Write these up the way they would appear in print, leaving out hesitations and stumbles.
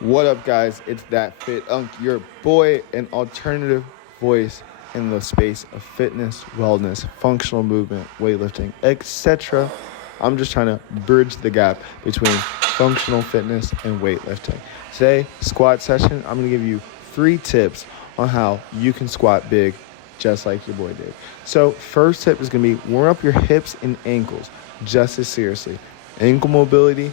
What up, guys? It's That Fit Unk, your boy, an alternative voice in the space of fitness, wellness, functional movement, weightlifting, etc. I'm just trying to bridge the gap between functional fitness and weightlifting. Today, squat session, I'm going to give you 3 tips on how you can squat big just like your boy did. So first tip is going to be warm up your hips and ankles just as seriously. Ankle mobility,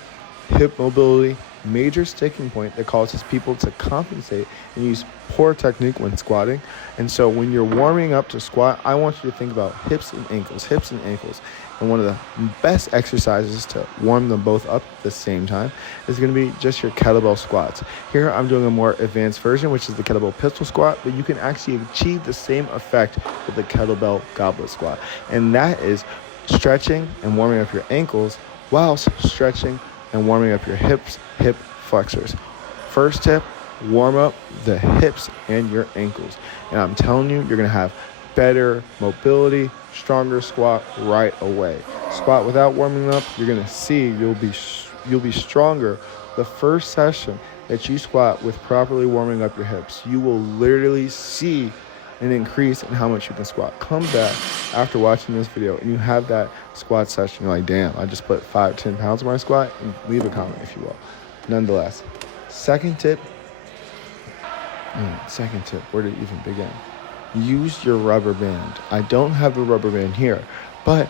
hip mobility, major sticking point that causes people to compensate and use poor technique when squatting. And so when you're warming up to squat, I want you to think about hips and ankles. And one of the best exercises to warm them both up at the same time is going to be just your kettlebell squats. Here I'm doing a more advanced version, which is the kettlebell pistol squat, but you can actually achieve the same effect with the kettlebell goblet squat. And that is stretching and warming up your ankles whilst stretching and warming up your hips, hip flexors. First tip, warm up the hips and your ankles. And I'm telling you, you're gonna have better mobility, stronger squat right away. Squat without warming up, you're gonna see you'll be stronger the first session that you squat with properly warming up your hips. You will literally see an increase in how much you can squat. Come back after watching this video and you have that squat session. You're like, damn, I just put 5-10 pounds in my squat, and leave a comment if you will. Nonetheless, second tip, where to even begin? Use your rubber band. I don't have the rubber band here, but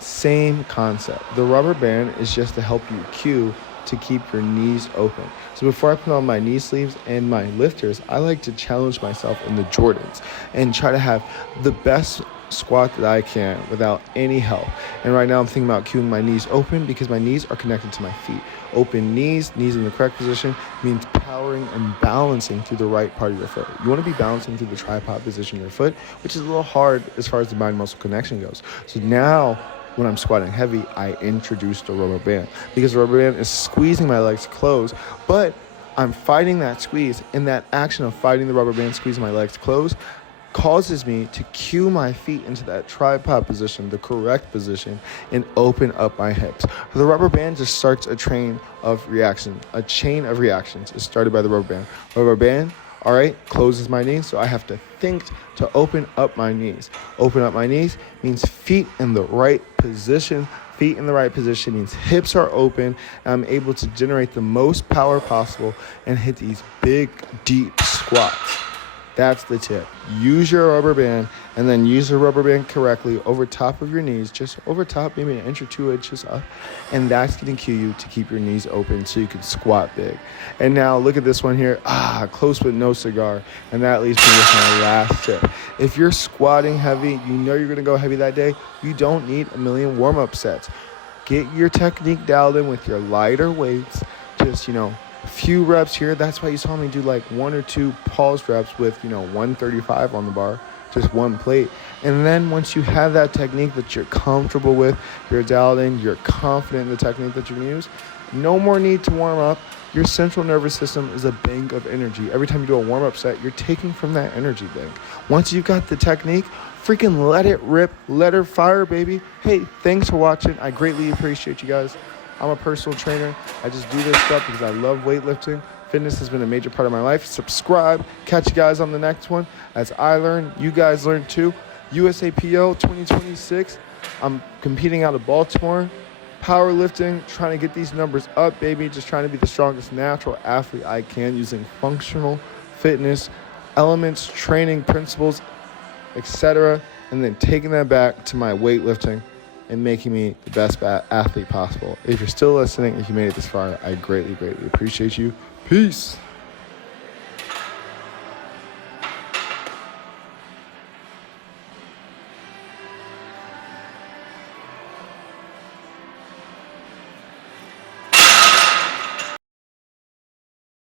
same concept. The rubber band is just to help you cue to keep your knees open. So before I put on my knee sleeves and my lifters, I like to challenge myself in the Jordans and try to have the best squat that I can without any help. And right now I'm thinking about cueing my knees open because my knees are connected to my feet. Open knees in the correct position means powering and balancing through the right part of your foot. You want to be balancing through the tripod position of your foot, which is a little hard as far as the mind-muscle connection goes. So now when I'm squatting heavy, I introduced a rubber band because the rubber band is squeezing my legs closed, but I'm fighting that squeeze, and that action of fighting the rubber band, squeezing my legs closed, causes me to cue my feet into that tripod position, the correct position, and open up my hips. The rubber band just starts a chain of reactions is started by the rubber band. Rubber band, all right, closes my knees, so I have to think to open up my knees. Open up my knees means feet in the right position. Feet in the right position means hips are open, and I'm able to generate the most power possible and hit these big, deep squats. That's the tip. Use your rubber band, and then use the rubber band correctly over top of your knees, just over top, maybe 1 or 2 inches up, and that's going to cue you to keep your knees open so you can squat big. And now look at this one here, close but no cigar, and that leads me with my last tip. If you're squatting heavy, you know you're going to go heavy that day, you don't need a million warm-up sets. Get your technique dialed in with your lighter weights, just, few reps here. That's why you saw me do like 1 or 2 pause reps with 135 on the bar, just one plate. And then once you have that technique that you're comfortable with, you're dialed in, you're confident in the technique that you're gonna use, no more need to warm up. Your central nervous system is a bank of energy. Every time you do a warm-up set, you're taking from that energy bank. Once you've got the technique, freaking let it rip, let her fire, baby. Hey, thanks for watching. I greatly appreciate you guys. I'm a personal trainer. I just do this stuff because I love weightlifting. Fitness has been a major part of my life. Subscribe. Catch you guys on the next one. As I learn, you guys learn too. USAPL 2026. I'm competing out of Baltimore. Powerlifting, trying to get these numbers up, baby. Just trying to be the strongest natural athlete I can using functional fitness elements, training principles, etc. And then taking that back to my weightlifting and making me the best athlete possible. If you're still listening, if you made it this far, I greatly, greatly appreciate you. Peace.